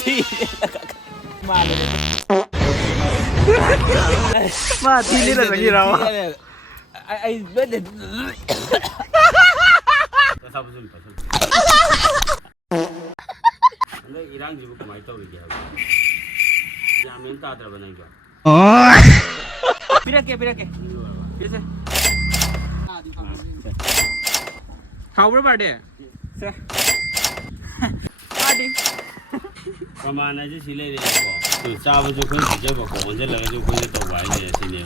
ที่มาเลย มาที่นี่เลยที่เราไอ้เบ็ดเด็ด이랑 집을 많이 떠오르게 하고 야면 따들어보는 거. 비례게 비례세. How about it? 세. Party. 그만하지 실내에 거. 그 싸우죠 그 진짜 먹고 언제 나가지고 그게 또 와야 돼 실내에.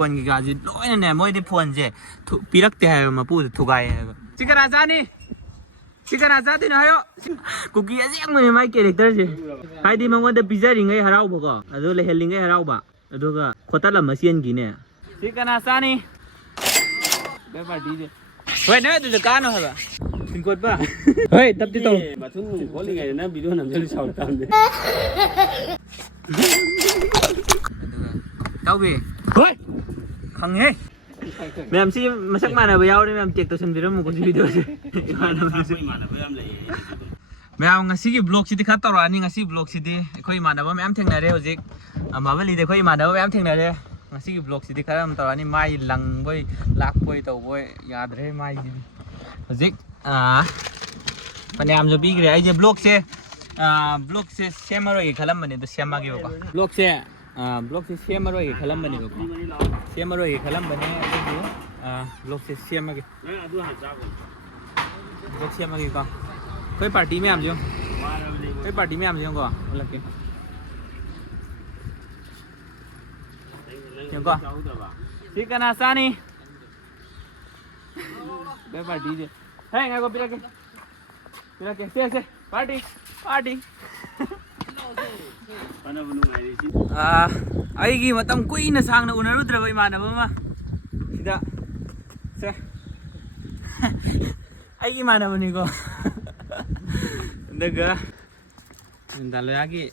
คนกี่กาจีน้อยเนี่ยไม่ได้พวนเจปีรักแต่มาพูดถูกไงชิคกี้พายจ้านี่ชิคกี้พายจ้าที่ไหนอ่ะคุกกี้ยังไม่เก่งเด็กเด้อเจให้ดีมันว่าเดพิซซ่าริงไงฮาราอุบก็อะดูเลยเฮลิงไงฮาราอุบะอะดูก็ขวดตาละมาเซียนกินเนี่ยชิคกี้พายจ้านี่เบบ้าดีเจเฮ้ยเนี่ยดูจะการเหรอฮะถึงกดป่ะเฮ้ยตับที่โตมาทุ่งคนยังไงนะวิดีโอนั้นจะชอบตามเลยเจ้าบีเฮ้ยขังเฮ้ยแม่ซีมาสักมาหน่อยไปยาวเลยแม่เจ็กตัวฉันไปรู้มึงก็จะวิดีโอสิมาหน่อยแม่งั้นสิบล็อกสิที่ขัดตลอดนี่งั้นสิบล็อกสิที่ค่อยมาหน่อยว่าแม่เท่งไหนเด้อจิกมาเวลีเดี๋ยวค่อยมาหน่อยว่าแม่เท่งไหนเด้องั้นสิบล็อกสิที่ขัดตลอดนี่ไม่หลังบ่อยลักบ่อยตัวบ่อยยาดเลยไม่จิกปัญญามจะปีกเลยไอ้เจ้าบล็อกเซ่บล็อกเซ่เชื่อมาเลยขลังมันนี่ตัวเชื่อมากี่บอกบล็อกเซ่บล็อกเชื่อมาเลยขลังมันนี่บอกเชื่อมาเลยขลังมันนี่บล็อกเชื่อมากี่บล็อกเชื่อมากี่ก็कोई party में आम जो कोई पार्टी में आम जो को मतलब के क्यों को ठीक है ना सानी कोई पार्टी जे है क्या को पिरा के से पार्टी पार्टी आएगी मतलब कोई न सांग न उन्हें रुद्र भाई माना बाबा सीधा से आएगी माना बनी को Daga dalagi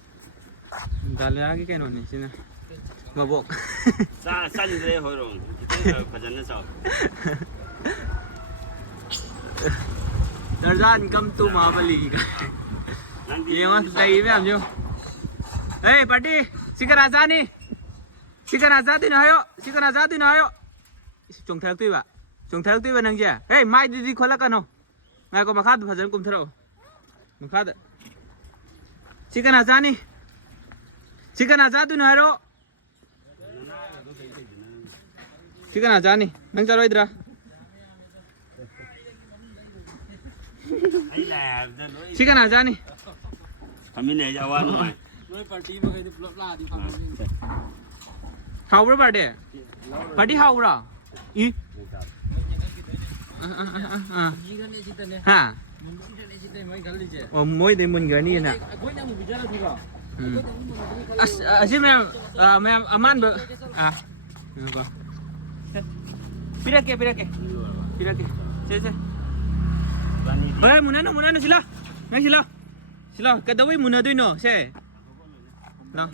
kayak noni sini mabok sa deh horong pajannya sao Tarzan come to Mahabali ये वहाँ सही में हम जो hey party sikan azadi na ayo chung thang tui ba nang je hey mai di khola ka no ngai ko makhat bhajan kum tharo makhat sikan azadi na ro sikan azani nang chalo idra sikan azani kami ne jawan no noi party ma kai plot la di phang how bro party how bro i ha mỗi đêm mình gửi đi nè xin mẹ aman bơ pira ke se hey muna sila kadawai muna doi no se no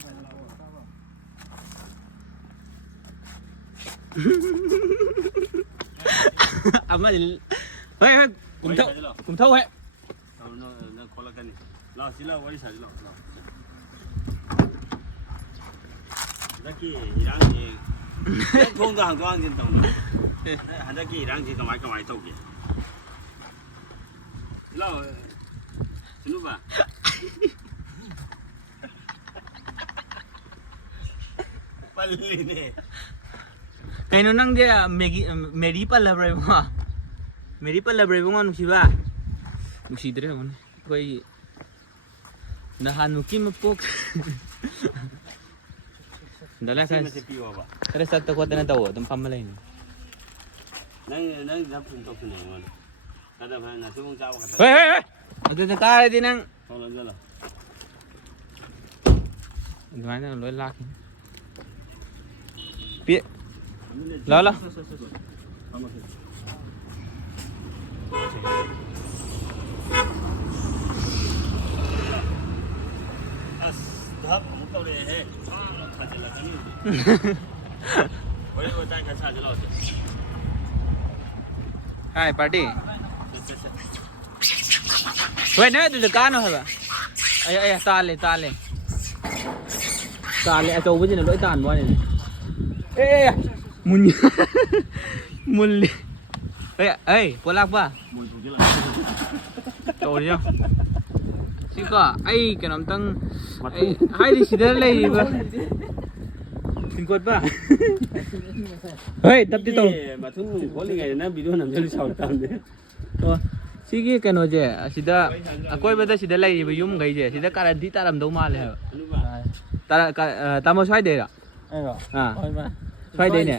aman hey cùng thâu hey nó khó là cái này lo xí lo quay xài lo đó kia đang gì không có hàng toan trên tầng hàng đó kia đang gì cái máy tàu kia lo xin lỗi bà 빨리 네 cái nó năng dia meri palabre ma meri palabre bunga nusiba nusidre on koi nahan mukim pok dala sa tara sa ta ko na daw dum pamalay ni nang napun to kunay mo kada ba na subong jawa ka hey ada ka din ang Tolong dala gimana lo lak pi la Hấp một câu này hết, phải là cái gì? Với người ta cái sao chứ lo chứ? Hai party. เฮ้ยนั่นดูจะการเนาะครับไอ้ตาเลยตาเลยไอ้โจวิจินร้อยตานบ่เนี่ยเอ้ยมุนมุนเลยเอ้ยปวดหลังป่ะโจเดียวสิก็ไอ้ขนมตังให้ดิสิเดเลยป่ะถึงกดป่ะเฮ้ยตับที่โตมาทุ่งคนยังไงนะวิดีโอนั้นจะชอบตามเนี่ย ตัวสิกี้กันโอเจสิดาคอยเบต้าสิดาเลยไปยุ่มไงเจสิดาการันตีตารำดูมาเลยครับตามมาช่วยเดี๋ยวช่วยเดี๋ยวเนี่ย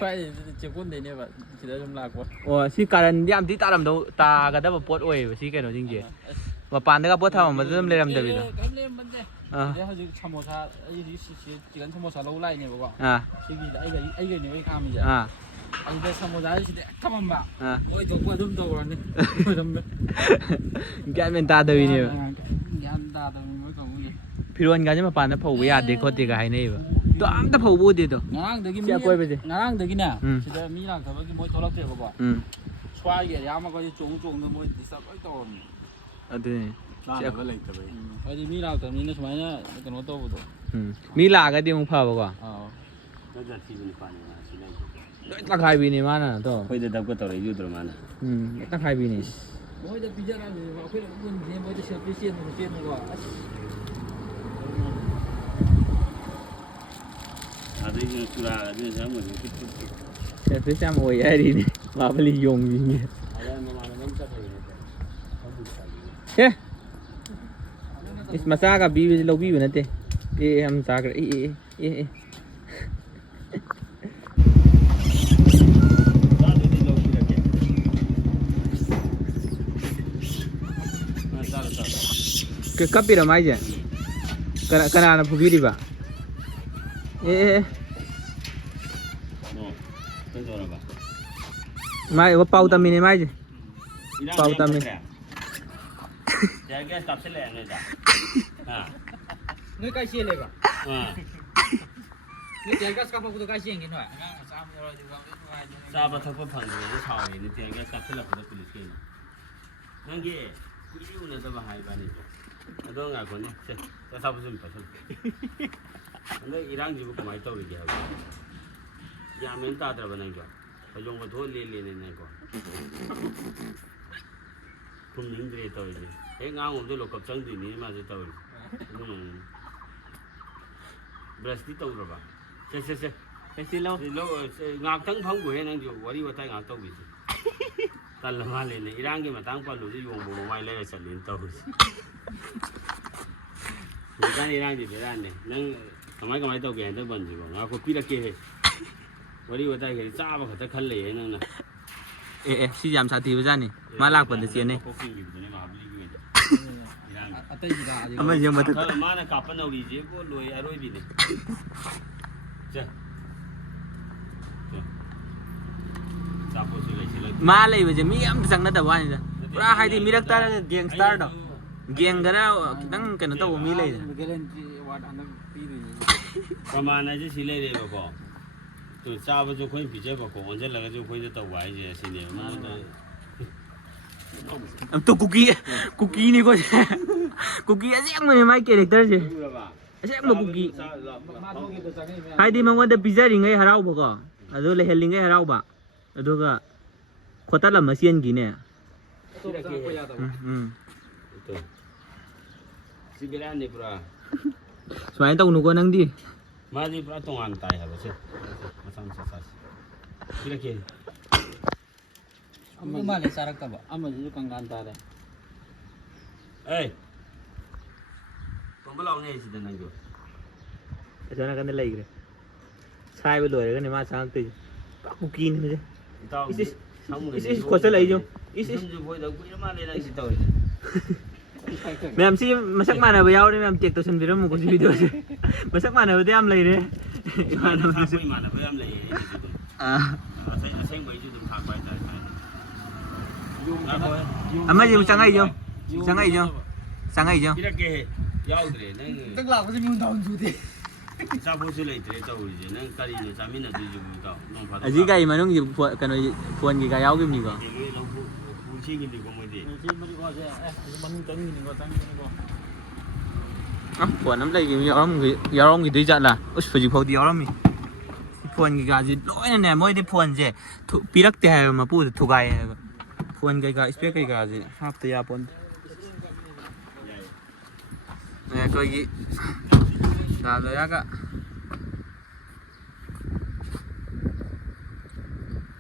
เจ้าคุณเดี๋ยวเนี่ยแบบสิได้จำลากว่าโอ้สิการันยามที่ตารำดูตาก็ได้มาปวดโอ้ยสิกันโอจริงเจมาปานได้ก็ปวดเท้ามาเริ่มเลยรำเดือดเลยเดี๋ยวเขาจะทำโมชาไอ้ที่จีกันทำโมชาเราไล่เนี่ยบอกว่าสิกี้ไอ้เนี่ยไม่ข้ามเลยไอ้เด็กทำโมชาสิเด็กทำมันบ้าโอ้ยตัวกว่าดุมตัวกันนี่แกเป็นตาดีเนี่ยยันตาตัวไม่ต้องเลยพี่รวนกันจะมาปานได้ผู้วิญญาณเด็กคนที่ก็ให้เนี่ยตัวอ้ำแต่ผู้บูดีตัวงานเด็กกินงานเด็กกินเนี่ยสิเด็กมีหลักแต่ว่ากินมวยทอล์กเจ็บบอกว่าช่วยแกยามันก็จะจงมวยติดสับไอ้ตัวนี้เจ้าก็เลยจะไปไอ้ที่มีหลักแต่มีในสมัยนี้กันว่าโตบุตรมีหลักก็ดีมึงพาบอกว่าก็จะที่มีความเนี่ยสิเนี่ยตะไคร้บีนี่มานะตัวไปเดินดับก็ต่อเลยอยู่ตรงนั้นตะไคร้บีนี่มวยจะพิจารณาเลยว่าเพื่อนคนนี้มวยจะเชื่อพิเศษมันเชื่อมันว่าอะไรอย่างสุราอะไรอย่างเงี้ยแต่พิซซ่าโอ้ยไอ้ดีนี่มาผลิตยงจริงเนี่ยเฮ้ยมาซากับบีเราบีอยู่นั่นเต้हम सागर कब रमाई जाए कराना फुकी बा माई वो पाउ तमी ने माई जे पाउ तमी क्या गैस कब से ले आने जा हाँ नहीं कैसे लेगा हाँ नहीं गैस कब आपको तो कैसे लेंगे ना साब तक को फंग गए छाव है नहीं गैस कब से लगा तो पुलिस के नंगे कुछ ही उन्हें तो बाहर बानी तो अंगा को नहीं से तो साब से पसंद अंदर ईरान जी को कमाई तो लगी है या मैं तादर बनाएगा तो जो वो धो ले नहीं को तुम नहीं दे तो ये एक आंग उधर लोग कब चंद नहीं मार तो ब्रस्ती तो रहा से ऐसे लोग ngạc thắng phong của anh dù quá đi vào tay ngạc tàu bị tần là mà lên này Iran cái mà tăng qua lối đi vùng bộ ngoài lên là sẵn đến tàu người ta Iran thì Iran này nâng mấy cái máy tàu biển tới bẩn gì còn ngạc có pi là kia quá đi vào tay cái cha vào cái khăn lề nâng này si giảm sát thì bây giờ này mà lạc bẩn thì tiền này Ama yang betul. Kalau mana kapan nak uji je, ko loi aroi bini. Cak. Siapa sih lagi? Malay macam ni am sang nada wan je. Pura hai di mirak tar gangster dah. Gang gara kitang kena tahu milay. Kamana je silai deh bapa. Tu siapa tu kau yang biji bapa, orang je lagi tu kau yang tahu wajah je sini. तो cookie नहीं कुछ cookie ऐसे हम ने mic character से ऐसे हम cookie हाय दी मंगवा द पिज़्ज़ा रिंगे हराव बको अदो ले हेलिंगे हराव बा अदो का खोता ला मशीन की ने सिबिरान ने पूरा सोआइन तो उनको नंग दी माजी पूरा तोंगान ताई है बस मसान सास किला के Amma mana sarak ta ba amma ju kan gan ta da eh tong belong ne si dan nang jo ऐसा ना करने लगी रे साइड पे लोरे का निमा सांग ते कुकी ने मुझे इस क्वेश्चन लाई जो इस जो कोई दा कोई मा ले नang si taw मैम सी मसक माना बयाव रे मैम चेक तो सुन बिरम मुको वीडियो से मसक माना बते हम लई रे माना कोई माना बे हम लई असें बई जो तुम थाक bye ta amma gì sang ngay vô kira ke yau dre nang tức là có những đồng chủ thế sa bo su lai dre tau je nang kari ne sa min na du ju tau nong pha aji gai mà nong gì cái này phuan gì gai áo cái gì cơ lu chi ꯁꯤꯒꯤꯗꯤꯀꯣ ꯃꯣꯏꯗꯤ ꯁꯤ ꯃꯔꯤꯀꯣꯁꯦ ꯃꯅꯨꯡ ꯆꯪꯒꯤꯅꯤꯀꯣ ꯆꯪꯒꯤꯅꯤꯀꯣ phone ꯑꯃ ꯂꯩꯈꯤꯕ ꯌꯥꯎꯔꯝꯈꯤꯗꯣꯏ ꯖꯥꯠꯂꯥ ꯎꯁ ꯍꯧꯖꯤꯛ ꯐꯥꯎꯗꯤ ꯌꯥꯎꯔꯝꯃꯤ phone ꯀꯩꯀꯥꯁꯤ ꯂꯣꯏꯅꯅꯦ ꯃꯣꯏꯗꯤ ꯐꯣꯟꯁꯦ ꯄꯤꯔꯛꯇꯦ ꯍꯥꯏꯕ ꯃꯄꯨꯗ ꯊꯨꯒꯥꯏ ꯍꯥꯏꯕ ꯐꯣꯟ ꯀꯩꯀꯥ ꯏꯁꯄꯦꯛ ꯀꯩꯀꯥꯁꯦ ꯍꯥꯞꯇ ꯌꯥꯄꯣꯟꯇꯦ ꯑꯩꯈꯣꯏꯒꯤ ꯗꯥꯗꯣꯌꯥꯒ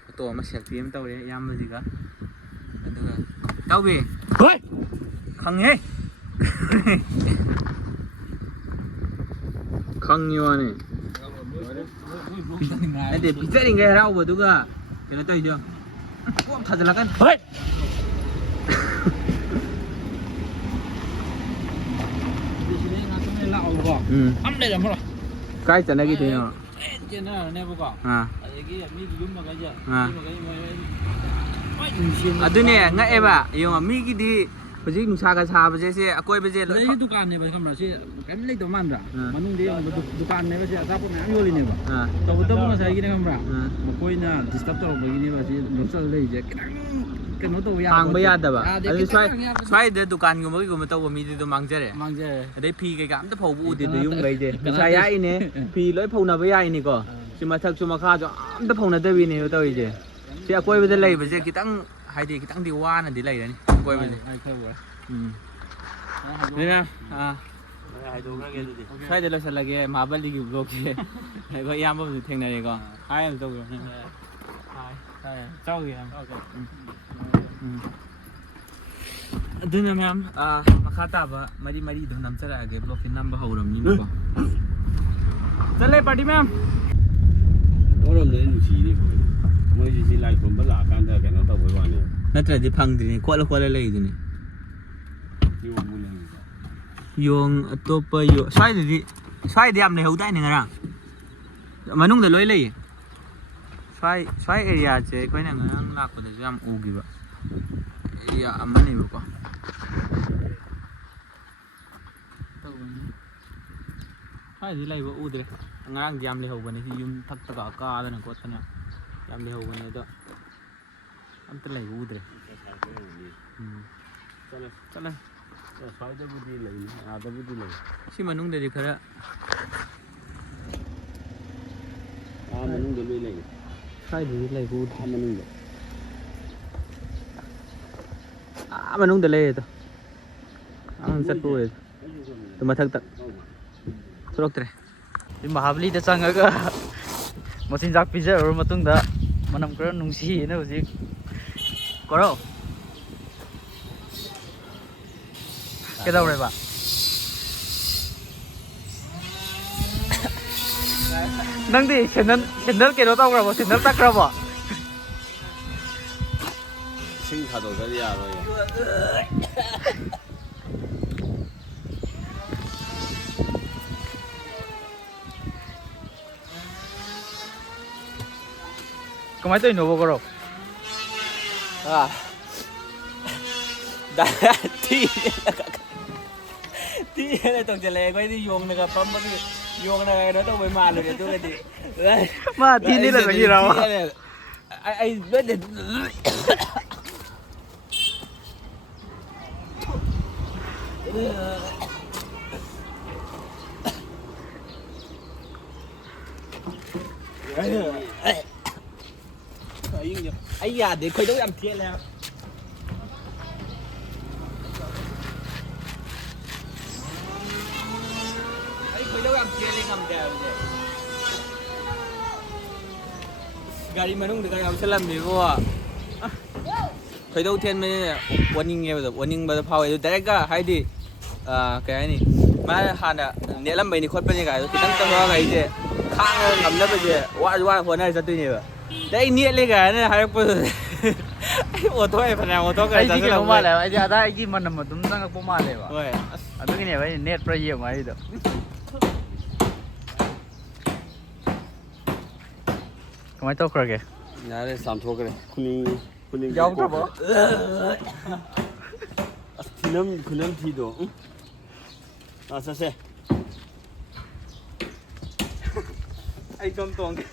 ꯐꯣꯇꯣ ꯑꯃ ꯁꯦꯜꯐꯤ ꯑꯃ ꯇꯧꯔꯦ ꯏꯌꯥꯝꯕꯁꯤꯒ ꯑꯗꯨꯒ ꯇꯧꯕꯤ ꯍꯣꯏ ꯈꯪꯉꯦ ꯈꯪꯉꯤ ꯋꯥꯅꯤ ꯅꯠꯇꯦ ꯄꯤꯖꯔꯤꯉꯩ ꯍꯔꯥꯎꯕꯗꯨꯒ ꯀꯩꯅꯣ ꯇꯧꯔꯤꯗꯣ ꯀꯣꯝ ꯊꯥꯖꯤꯜꯂꯛꯀꯅꯤ ꯍꯣꯏ ꯑꯝ ꯂꯩꯔꯝꯃꯔꯣꯏ ꯀꯥꯏ ꯆꯠꯅꯈꯤꯗꯣꯏꯅꯣ ꯆꯦꯟꯅꯔꯅꯦꯕꯀꯣ ꯑꯗꯒꯤ ꯃꯤꯒꯤ ꯌꯨꯝ ꯃꯈꯩꯁꯦ ꯑꯗꯨꯅꯦ ꯉꯛꯑꯦꯕ ꯌꯦꯡꯉꯣ ꯃꯤꯒꯤꯗꯤ ꯍꯧꯖꯤꯛ ꯅꯨꯡꯁꯥꯒ ꯁꯥꯕꯁꯦ ꯑꯀꯣꯏꯕꯁꯦ ꯂꯣꯏ ꯂꯩ ꯗꯨꯀꯥꯟꯅꯦꯕ ꯈꯪꯕ꯭ꯔꯥ ꯁꯤ ꯀꯔꯤꯝ ꯂꯩꯇꯕ ꯃꯥꯟꯗ꯭ꯔꯥ ꯃꯅꯨꯡꯗ ꯌꯦꯡꯕ ꯗꯨꯀꯥꯟꯅꯦꯕ ꯁꯤ ꯑꯆꯥꯄꯣꯠ ꯃꯌꯥꯝ ꯌꯣꯜꯂꯤꯅꯦꯕ ꯇꯧꯕꯇꯕꯨ ꯉꯁꯥꯏꯒꯤꯅꯦ ꯈꯪꯕ꯭ꯔꯥ ꯃꯈꯣꯏꯅ ꯗꯤꯁꯇꯔꯕ ꯇꯧꯔꯛꯄꯒꯤꯅꯦꯕ ꯁꯤ ꯂꯣꯠꯆꯜ ꯂꯩꯔꯤꯁꯦ ꯈꯤꯇꯪ ꯀꯩꯅꯣ ꯇꯧꯕ ꯌꯥꯗꯕ ꯍꯥꯡꯕ ꯌꯥꯗꯕ ꯑꯗꯨ ꯁ꯭ꯋꯥꯏꯗ ꯗꯨꯀꯥꯟꯒꯨꯝꯕ ꯀꯩꯒꯨꯝꯕ ꯇꯧꯕ ꯃꯤꯗꯤ ꯑꯗꯨꯝ ꯃꯥꯡꯖꯔꯦ ꯑꯗꯩ ꯐꯤ ꯀꯩꯀꯥ ꯑꯝꯇ ꯐꯧꯕ ꯎꯗꯦꯗꯣ ꯌꯨꯝꯈꯩꯁꯦ ꯅꯨꯡꯁꯥ ꯌꯥꯛꯏꯅꯦ ꯐꯤ ꯂꯣꯏ ꯐꯧꯅꯕ ꯌꯥꯏꯅꯤꯀꯣ ꯁꯤ ꯃꯊꯛꯁꯨ ꯃꯈꯥꯁꯨ ꯑꯝꯇ ꯐꯧꯅꯗꯕꯤꯅꯦꯕ ꯇꯧꯔꯤꯁꯦ ꯁꯤ ꯑꯀꯣꯏꯕꯗ ꯂꯩꯕꯁꯦ ꯈꯤꯇꯪ ꯍꯥꯏꯗꯤ ꯈꯤꯇꯪꯗꯤ ꯋꯥꯅꯗꯤ ꯂꯩꯔꯅꯤ ꯑꯀꯣꯏꯕꯁꯦ ꯁ꯭ꯋꯥꯏꯗ ꯂꯣꯏꯁꯤꯜꯂꯒꯦ ꯃꯍꯥꯕꯂꯤꯒꯤ ꯕ꯭ꯂꯣꯛꯁꯦ ꯑꯩꯈꯣꯏ ꯏꯌꯥꯝꯕꯁꯨ ꯊꯦꯡꯅꯔꯦꯀꯣ ꯍꯥꯏ ꯑꯃ ꯇꯧꯕꯤꯔꯣ ꯆꯥꯎꯒꯦ ꯑꯗꯨꯅ ꯃꯌꯥꯝ ꯃꯈꯥ ꯇꯥꯕ ꯃꯔꯤꯗꯣ ꯅꯝꯖꯔꯛꯑꯒꯦ ꯕ꯭ꯂꯣꯛꯁꯦ ꯅꯝꯕ ꯍꯧꯔꯕꯅꯤꯅꯀꯣ ꯆꯠꯂꯦ ꯄꯥꯔꯇꯤ ꯃꯌꯥꯝ ꯑꯃꯔꯣꯝꯗꯗꯤ ꯅꯨꯡꯁꯤꯅꯤ ꯃꯣꯏꯁꯤ ꯁꯤ ꯂꯥꯏ ꯈꯨꯔꯨꯝꯕ ꯂꯥꯛꯑꯀꯥꯟꯗ ꯀꯩꯅꯣ ꯇꯧꯕꯩ ꯋꯥꯅꯤ ꯅꯠꯇ꯭ꯔꯗꯤ ꯐꯪꯗ꯭ꯔꯤꯅꯤ ꯈꯣꯠꯂ ꯂꯩꯗꯨꯅꯤ ꯌꯣꯡ ꯑꯇꯣꯞꯄ ꯁ꯭ꯋꯥꯏꯗ ꯌꯥꯝ ꯂꯩꯍꯧꯗꯥꯏꯅꯦ ꯉꯔꯥꯡ ꯃꯅꯨꯡꯗ ꯂꯣꯏ ꯂꯩꯌꯦ ꯁ꯭ꯋꯥꯏ ꯑꯦꯔꯤꯌꯥꯁꯦ ꯑꯩꯈꯣꯏꯅ ꯉꯔꯥꯡ ꯂꯥꯛꯄꯗꯁꯨ ꯌꯥꯝ ꯎꯈꯤꯕ ꯑꯦꯔꯤꯌꯥ ꯑꯃꯅꯦꯕꯀꯣ ꯁ꯭ꯋꯥꯏꯗꯤ ꯂꯩꯕ ꯎꯗ꯭ꯔꯦ ꯉꯔꯥꯡꯗꯤ ꯌꯥꯝ ꯂꯩꯍꯧꯕꯅꯦ ꯁꯤ ꯌꯨꯝ ꯊꯛꯇꯒ ꯀꯥꯗꯅ ꯈꯣꯠꯇꯅ ꯌꯥꯝ ꯂꯩꯍꯧꯕꯅꯦ ꯑꯗꯣ ꯑꯝꯇ ꯂꯩꯕ ꯎꯗ꯭ꯔꯦ ꯆꯠꯂꯦ ꯁ꯭ꯋꯥꯏꯗꯕꯨꯗꯤ ꯂꯩ ꯑꯥꯗꯕꯨꯗꯤ ꯂꯩ ꯁꯤ ꯃꯅꯨꯡꯗꯗꯤ ꯈꯔ ꯃꯅꯨꯡꯗ ꯂꯣꯏ ꯂꯩ ꯁ꯭ꯋꯥꯏꯗꯗꯤ ꯂꯩꯕ ꯎꯗ꯭ꯔꯦ ꯃꯅꯨꯡꯗ ꯃꯅꯨꯡꯗ ꯂꯩꯌꯦꯗꯣ ꯆꯠꯄ ꯎꯔꯦꯗꯣ ꯃꯊꯛꯇ ꯊꯣꯛꯂꯛꯇ꯭ꯔꯦ ꯃꯍꯥꯕꯂꯤꯗ ꯆꯪꯉꯒ ꯃꯆꯤꯟꯖꯥꯛ ꯄꯤꯖꯔꯕ ꯃꯇꯨꯡꯗ ꯃꯅꯝ ꯈꯔ ꯅꯨꯡꯁꯤꯌꯦꯅ ꯍꯧꯖꯤꯛ ꯀꯣꯔꯣ ꯀꯩꯗꯧꯔꯦꯕ ꯅꯪꯗꯤ ꯁꯦꯟꯗꯜ ꯀꯩꯅꯣ ꯇꯧꯈ꯭ꯔꯕꯣ ꯁꯦꯟꯗꯜ ꯇꯛꯈ꯭ꯔꯕꯣ ꯏꯁꯤꯡ ꯊꯥꯗꯣꯛꯇ꯭ꯔꯗꯤ ꯌꯥꯔꯣꯏ ꯀꯃꯥꯏꯅ ꯇꯧꯔꯤꯅꯣꯕ ꯀꯣꯔꯣ ꯊꯤꯅ ꯇꯧꯁꯤꯜꯂꯛꯑꯦ ꯑꯩꯈꯣꯏꯗꯤ ꯌꯣꯡꯅꯒ ꯐꯝꯕꯒꯤ ꯌꯣꯡꯅꯒ ꯀꯩꯅꯣ ꯇꯧꯕꯩ ꯃꯥꯜꯂꯨꯔꯦ ꯑꯗꯨꯒꯗꯤ ꯃꯥ ꯊꯤꯅꯤ ꯂꯩꯕꯒꯤꯔꯕ ꯑꯩ ꯑꯩ ꯌꯥꯗꯦ ꯈꯣꯏꯗꯧ ꯌꯥꯝ ꯊꯦꯠꯂꯦ ꯑꯩ ꯈꯣꯏꯗꯧ ꯌꯥꯝ ꯊꯦꯠꯂꯦ ꯉꯝꯗꯦ ꯍꯥꯏꯕꯁꯦ ꯒꯥꯔꯤ ꯃꯅꯨꯡꯗ ꯌꯥꯎꯁꯜꯂꯝꯃꯦꯕꯣ ꯈꯣꯏꯗꯧ ꯊꯦꯟꯕꯅꯤꯅ ꯑꯣꯅꯤꯡꯕꯗ ꯐꯥꯎꯋꯦ ꯑꯗꯨ ꯗꯥꯏꯔꯦꯛꯀ ꯍꯥꯏꯗꯤ ꯀꯩ ꯍꯥꯏꯅꯤ ꯃꯥꯅ ꯍꯥꯟꯅ ꯅꯦꯠꯂꯝꯕꯩꯅꯤ ꯈꯣꯠꯄꯅꯤ ꯀꯥꯏꯗꯣ ꯈꯤꯇꯪ ꯆꯪꯉꯛꯑꯒ ꯑꯩꯁꯦ ꯈꯥꯡꯉꯒ ꯉꯝꯅꯕꯁꯦ ꯋꯥꯁꯨ ꯋꯥꯅ ꯍꯣꯠꯅꯔ ꯆꯠꯇꯣꯏꯅꯦꯕ ꯑꯩ ꯅꯦꯠꯂꯦ ꯀꯥꯏꯅ ꯍꯥꯏꯔꯛꯄꯗꯨꯗ ꯑꯩ ꯑꯣꯊꯣꯛꯑꯦ ꯐꯅꯌꯥꯝ ꯑꯣꯊꯣꯛꯈ꯭ꯔꯦ ꯑꯩꯗꯤ ꯀꯩꯅꯣ ꯃꯥꯜꯂꯦꯕ ꯑꯩꯗꯤ ꯑꯗꯥꯏꯒꯤ ꯃꯅꯝ ꯑꯗꯨꯝ ꯆꯪꯉꯛꯄ ꯃꯥꯜꯂꯦꯕ ꯍꯣꯏ ꯑꯗꯨꯒꯤꯅꯦꯕ ꯑꯩꯅ ꯅꯦꯠꯄ꯭ꯔꯥ ꯌꯦꯡꯉꯣ ꯍꯥꯏꯗꯣ ꯀꯃꯥꯏꯅ ꯇꯧꯈ꯭ꯔꯒꯦ ꯌꯥꯔꯦ ꯆꯥꯝꯊꯣꯛꯈ꯭ꯔꯦ ꯈꯨꯅꯤꯡ ꯌꯥꯎꯗ꯭ꯔꯕꯣ ꯑꯁ ꯈꯨꯅꯝ ꯊꯤꯗꯣ ꯆꯠꯁꯦ ꯑꯩ ꯁꯣꯝ ꯇꯣꯡꯒꯦ